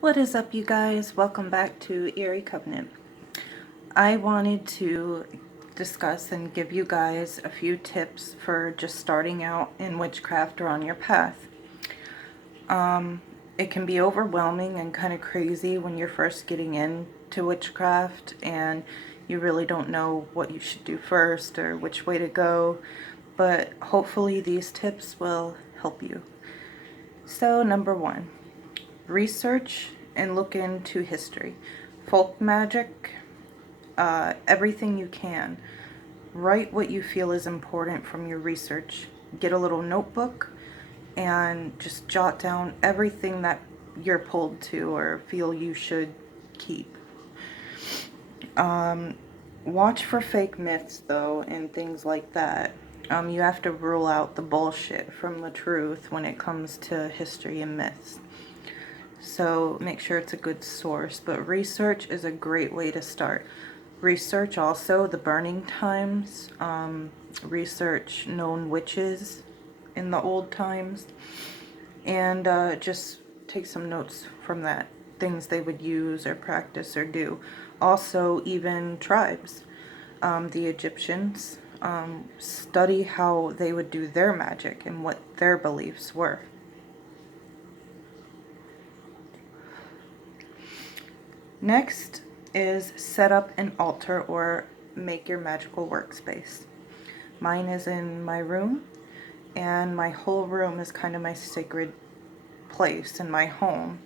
What is up, you guys? Welcome back to Eerie Covenant. I wanted to discuss and give you guys a few tips for just starting out in witchcraft or on your path. It can be overwhelming and kind of crazy when you're first getting into witchcraft and you really don't know what you should do first or which way to go, but hopefully these tips will help you. So, number one, research and look into history. Folk magic, everything you can. Write what you feel is important from your research. Get a little notebook and just jot down everything that you're pulled to or feel you should keep. Watch for fake myths, though, and things like that. You have to rule out the bullshit from the truth when it comes to history and myths. So make sure it's a good source, but research is a great way to start. Research also the burning times, research known witches in the old times, and just take some notes from that, things they would use or practice or do. Also, even tribes, the Egyptians, study how they would do their magic and what their beliefs were. Next is set up an altar or make your magical workspace. Mine is in my room, and my whole room is kind of my sacred place in my home.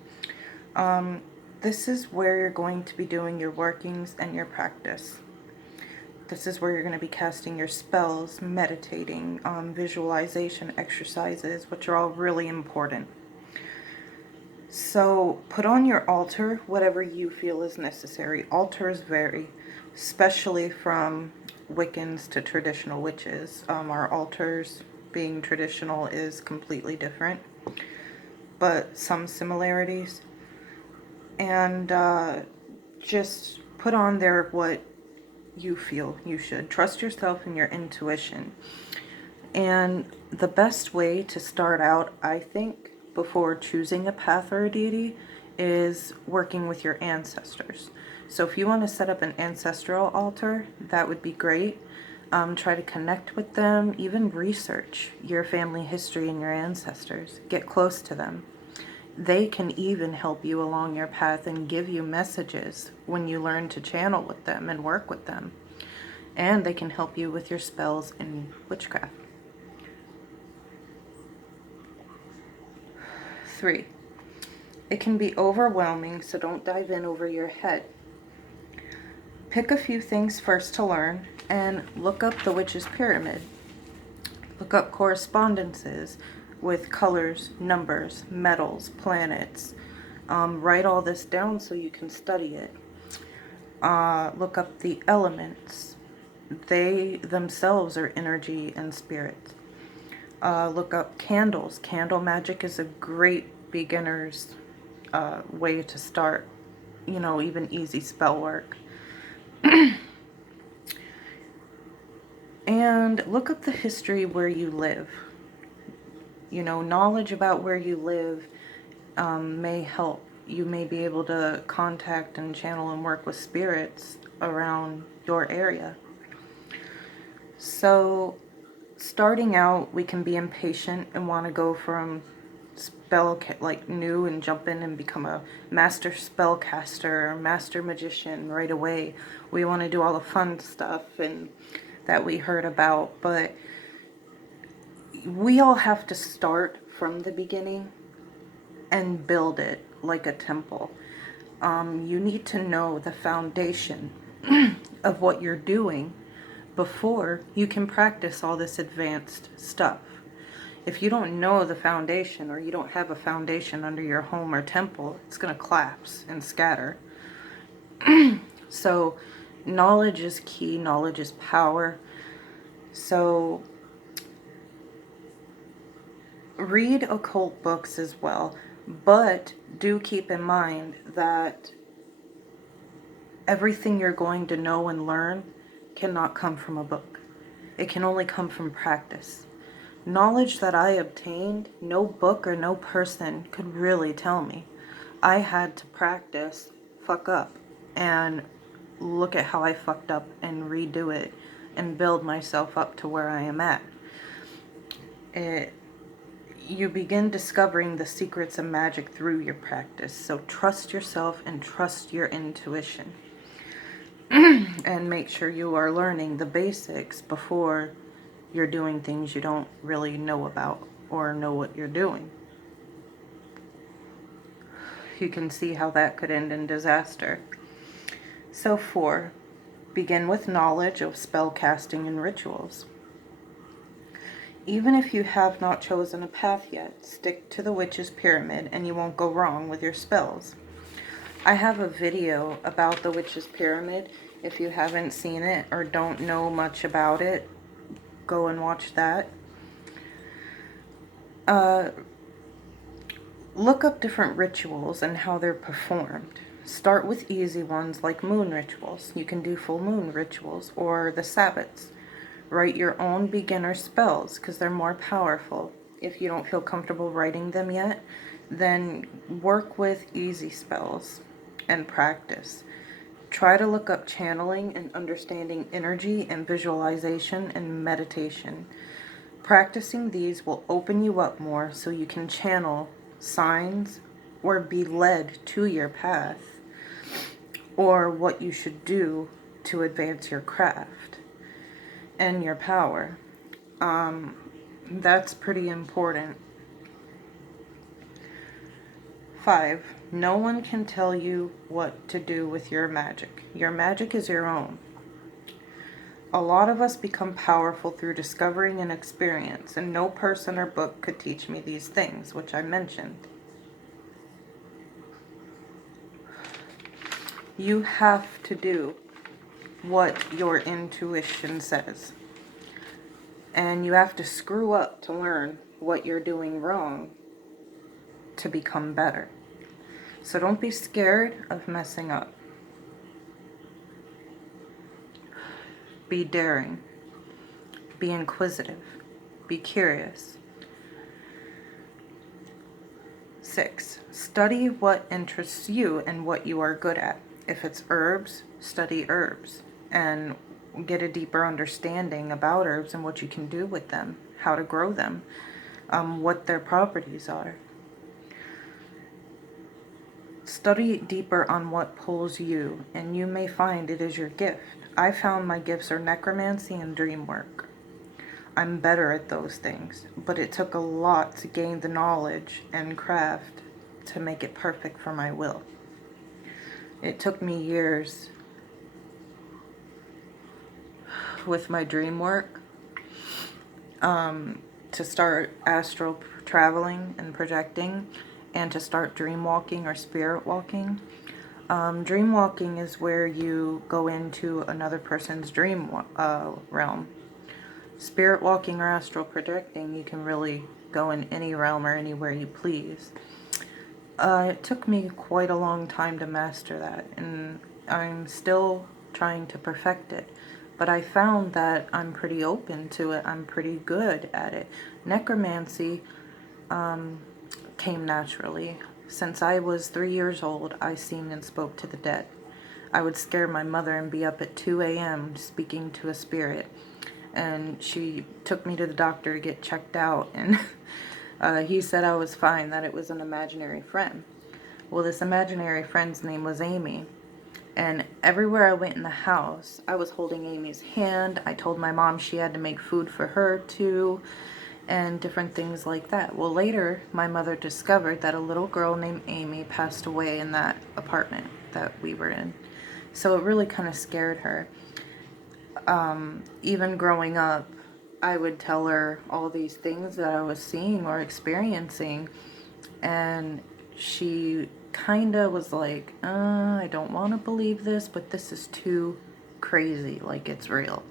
This is where you're going to be doing your workings and your practice. This is where you're going to be casting your spells, meditating, visualization exercises, which are all really important. So put on your altar whatever you feel is necessary. Altars vary, especially from Wiccans to traditional witches. Our altars being traditional is completely different, but some similarities. And just put on there what you feel you should. Trust yourself and your intuition. And the best way to start out, I think, before choosing a path or a deity is working with your ancestors. So if you want to set up an ancestral altar, that would be great. Try to connect with them, even research your family history and your ancestors. Get close to them. They can even help you along your path and give you messages when you learn to channel with them and work with them. And they can help you with your spells in witchcraft. 3. It can be overwhelming, so don't dive in over your head. Pick a few things first to learn and look up the witch's pyramid. Look up correspondences with colors, numbers, metals, planets. Write all this down so you can study it. Look up the elements. They themselves are energy and spirit. Look up candles. Candle magic is a great beginner's way to start, even easy spell work. And look up the history where you live. Knowledge about where you live may help. You may be able to contact and channel and work with spirits around your area. So starting out, we can be impatient and want to go from like new and jump in and become a master spellcaster or master magician right away. We want to do all the fun stuff and that we heard about, but we all have to start from the beginning and build it like a temple. You need to know the foundation of what you're doing before you can practice all this advanced stuff. If you don't know the foundation or you don't have a foundation under your home or temple, it's going to collapse and scatter. So knowledge is key. Knowledge is power. So read occult books as well, but do keep in mind that everything you're going to know and learn cannot come from a book. It can only come from practice. Knowledge that I obtained, no book or no person could really tell me. I had to practice fuck up and look at how I fucked up and redo it and build myself up to where I am at. You begin discovering the secrets of magic through your practice. So trust yourself and trust your intuition. And make sure you are learning the basics before you're doing things you don't really know about or know what you're doing. You can see how that could end in disaster. So 4, begin with knowledge of spell casting and rituals. Even if you have not chosen a path yet, stick to the witch's pyramid and you won't go wrong with your spells. I have a video about the witch's pyramid. If you haven't seen it or don't know much about it, go and watch that. Look up different rituals and how they're performed. Start with easy ones like moon rituals. You can do full moon rituals or the Sabbats. Write your own beginner spells because they're more powerful. If you don't feel comfortable writing them yet, then work with easy spells and practice. Try to look up channeling and understanding energy and visualization and meditation. Practicing these will open you up more so you can channel signs or be led to your path or what you should do to advance your craft and your power. That's pretty important. 5, no one can tell you what to do with your magic. Your magic is your own. A lot of us become powerful through discovering and experience, and no person or book could teach me these things, which I mentioned. You have to do what your intuition says. And you have to screw up to learn what you're doing wrong to become better. So don't be scared of messing up. Be daring. Be inquisitive. Be curious. 6, study what interests you and what you are good at. If it's herbs, study herbs and get a deeper understanding about herbs and what you can do with them, how to grow them, what their properties are. Study deeper on what pulls you, and you may find it is your gift. I found my gifts are necromancy and dream work. I'm better at those things, but it took a lot to gain the knowledge and craft to make it perfect for my will. It took me years with my dream work to start astral traveling and projecting and to start dream walking or spirit walking. Dream walking is where you go into another person's dream realm. Spirit walking or astral projecting, you can really go in any realm or anywhere you please. It took me quite a long time to master that, and I'm still trying to perfect it. But I found that I'm pretty open to it. I'm pretty good at it. Necromancy came naturally. Since I was 3 years old, I seen and spoke to the dead. I would scare my mother and be up at 2 a.m. speaking to a spirit. And she took me to the doctor to get checked out, and he said I was fine, that it was an imaginary friend. Well, this imaginary friend's name was Amy, and everywhere I went in the house, I was holding Amy's hand. I told my mom she had to make food for her too, and different things like that. Well, later, my mother discovered that a little girl named Amy passed away in that apartment that we were in. So it really kind of scared her. Even growing up, I would tell her all these things that I was seeing or experiencing, and she kind of was like, I don't want to believe this, but this is too crazy, like it's real.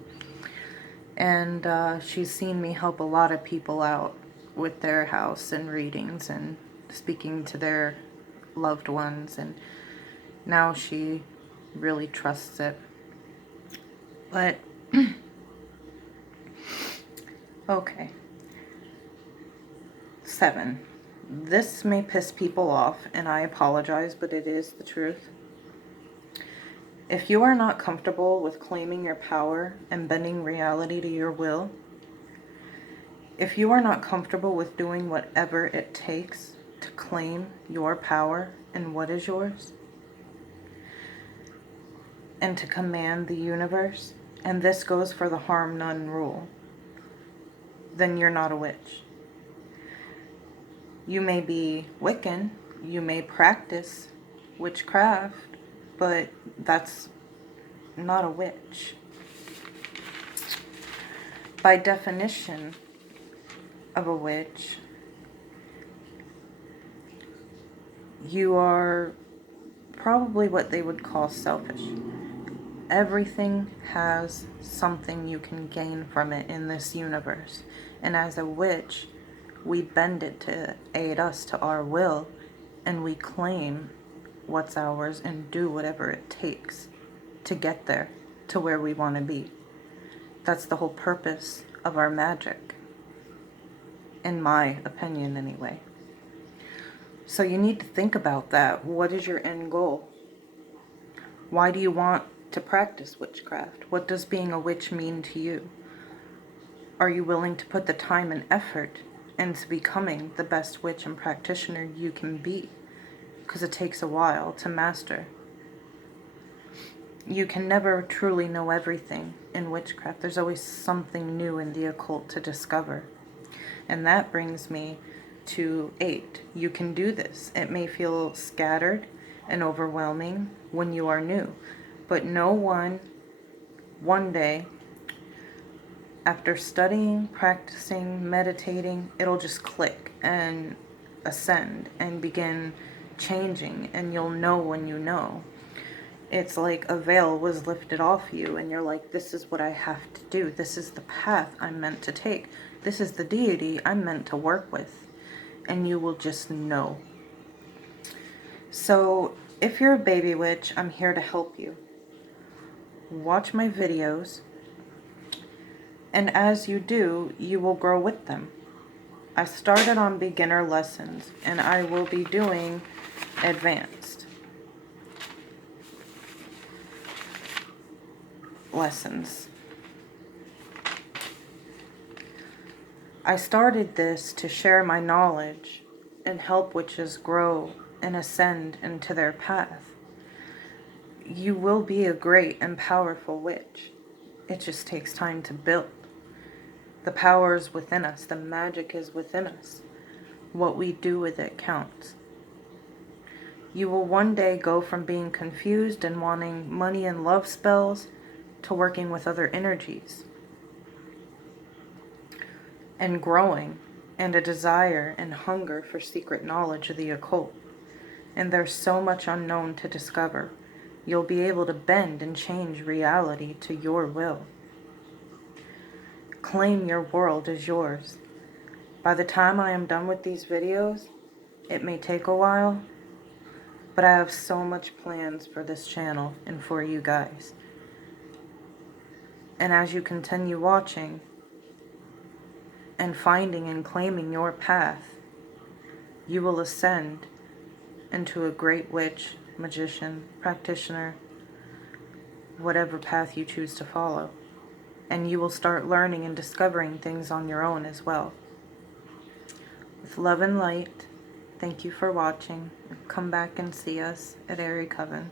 And she's seen me help a lot of people out with their house and readings and speaking to their loved ones, and now she really trusts it. But okay. 7. This may piss people off, and I apologize, but it is the truth. If you are not comfortable with claiming your power and bending reality to your will, if you are not comfortable with doing whatever it takes to claim your power and what is yours, and to command the universe, and this goes for the harm none rule, then you're not a witch. You may be Wiccan, you may practice witchcraft, but that's not a witch. By definition of a witch, you are probably what they would call selfish. Everything has something you can gain from it in this universe. And as a witch, we bend it to aid us to our will, and we claim what's ours and do whatever it takes to get there, to where we want to be. That's the whole purpose of our magic, in my opinion anyway. So you need to think about that. What is your end goal? Why do you want to practice witchcraft? What does being a witch mean to you? Are you willing to put the time and effort into becoming the best witch and practitioner you can be? Because it takes a while to master. You can never truly know everything in witchcraft. There's always something new in the occult to discover. And that brings me to 8. You can do this. It may feel scattered and overwhelming when you are new, but one day, after studying, practicing, meditating, it'll just click and ascend and begin changing, and you'll know when you know. It's like a veil was lifted off you, and you're like, this is what I have to do. This is the path I'm meant to take. This is the deity I'm meant to work with. And you will just know. So, if you're a baby witch, I'm here to help you. Watch my videos. And as you do, you will grow with them. I started on beginner lessons, and I will be doing advanced lessons. I started this to share my knowledge and help witches grow and ascend into their path. You will be a great and powerful witch. It just takes time to build. The power is within us. The magic is within us. What we do with it counts. You will one day go from being confused and wanting money and love spells to working with other energies and growing, and a desire and hunger for secret knowledge of the occult. And there's so much unknown to discover. You'll be able to bend and change reality to your will. Claim your world as yours. By the time I am done with these videos, it may take a while, but I have so much plans for this channel and for you guys. And as you continue watching and finding and claiming your path, you will ascend into a great witch, magician, practitioner, whatever path you choose to follow. And you will start learning and discovering things on your own as well. With love and light, thank you for watching. Come back and see us at Airy Coven.